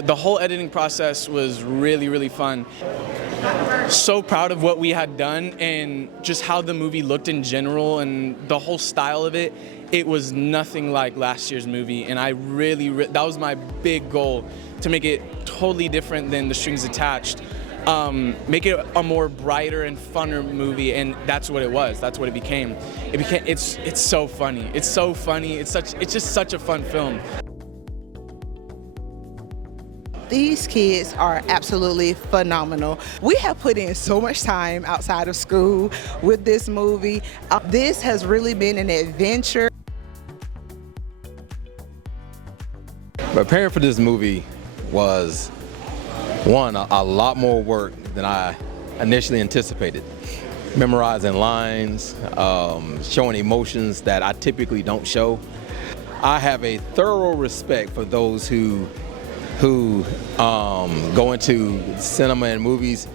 The whole editing process was really, really fun. So proud of what we had done and just how the movie looked in general and the whole style of it. It was nothing like last year's movie, and I that was my big goal, to make it totally different than The Strings Attached. Make it a more brighter and funner movie, and that's what it was. That's what it became. It's so funny. It's so funny. It's just such a fun film. These kids are absolutely phenomenal. We have put in so much time outside of school with this movie. This has really been an adventure. Preparing for this movie was, one, a lot more work than I initially anticipated. Memorizing lines, showing emotions that I typically don't show. I have a thorough respect for those who go into cinema and movies